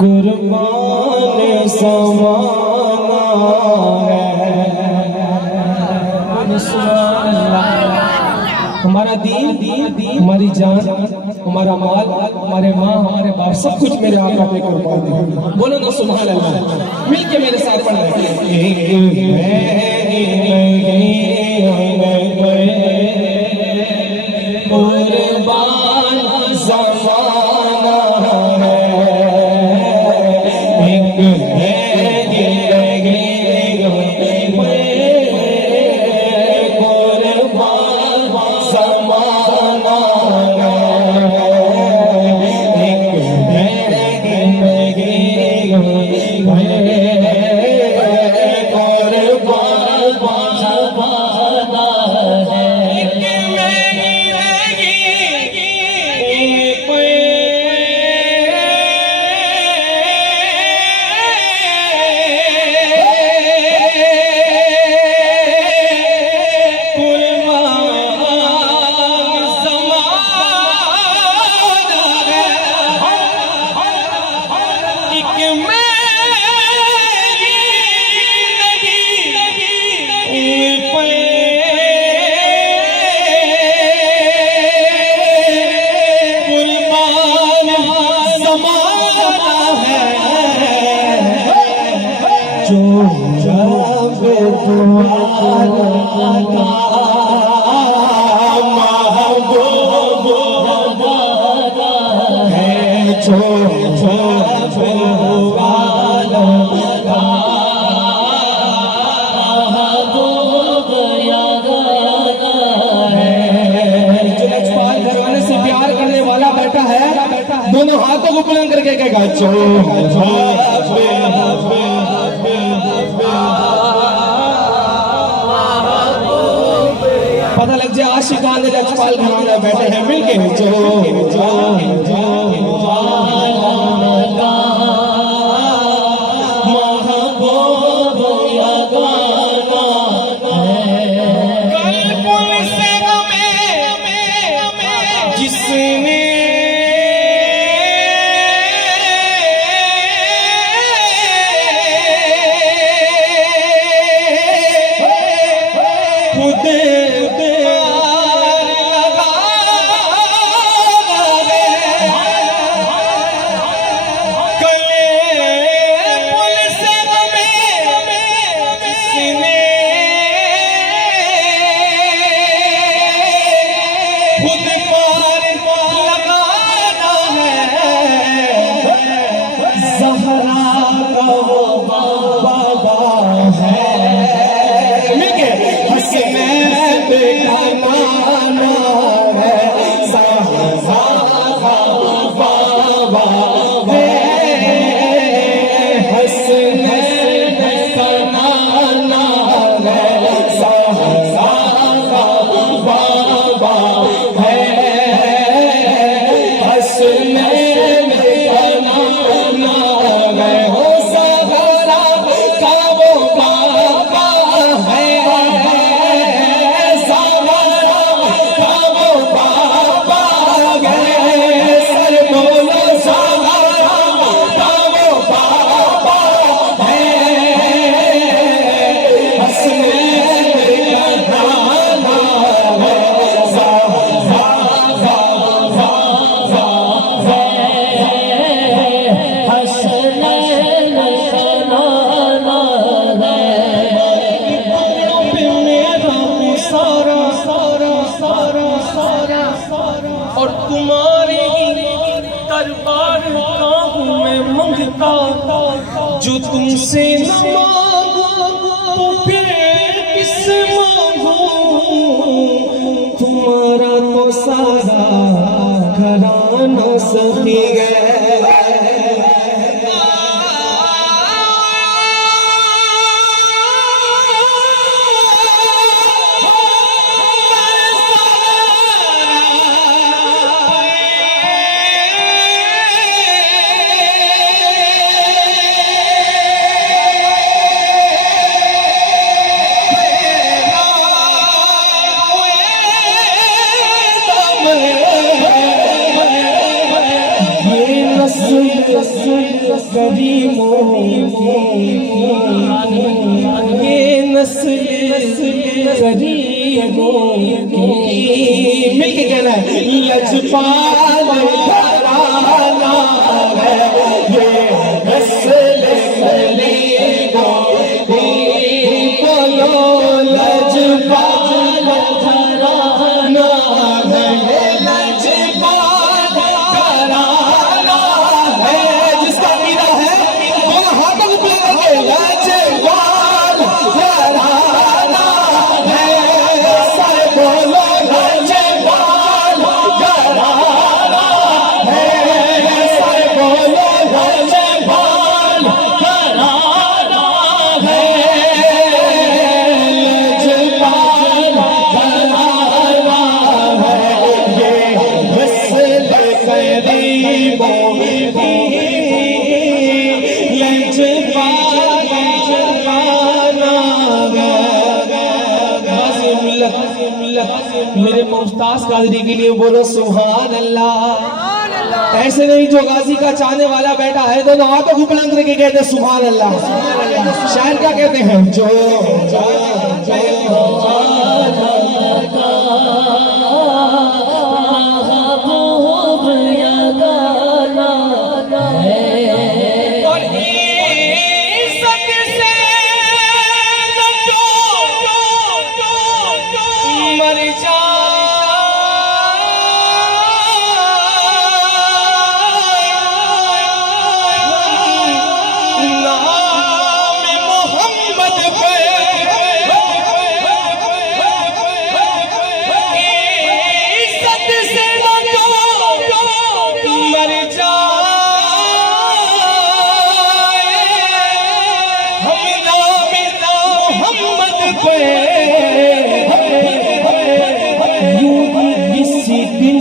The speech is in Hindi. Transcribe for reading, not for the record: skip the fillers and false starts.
कुर्बान समाना है हमारा दीन, हमारी जान, हमारा माल, हमारे माँ, हमारे बाप, सब कुछ मेरे आका पे कुर्बान है। बोलो ना सुभान अल्लाह, मिल के मेरे साथ पढ़ कुर्बान समाना है, दोनों हाथों को बुलंद करके कहेगा पता लग जाए आशिकान लजपाल घराना बैठे हैं मिलके जिसने और तुम्हारी दरबार का हूँ मैं मंगता, जो तुमसे न मांगो तो फिर किससे मांगो, तुम्हारा तो सारा घराना सही है। नस्ल करीमों ये नस्ल करीमों की मिलके कहना है लजपाल घराना है ये नस्ल करीमों की बोलो लजपाल घराना है ये लजपाल घराना है जिसका मीरा है दोनों हाथों को पकड़ के लजपाल घराना है सारे बोलो लजपाल घराना है सारे बोलो लजपाल घराना है लजपाल घराना है ये नस्ल करीमों की लजपाल घराना है मेरे मुफ्ताज कादरी के लिए बोलो सुभान अल्लाह। ऐसे नहीं जो गाजी का चाहने वाला बैठा है दोनों हाथों को बुलंद करके कहते हैं सुभान अल्लाह। शायर क्या कहते हैं जो और इज्जत से मर नाम मोहम्मद पे इज्जत से मर हम नाम मोहम्मद पे यूं ही किसी दिन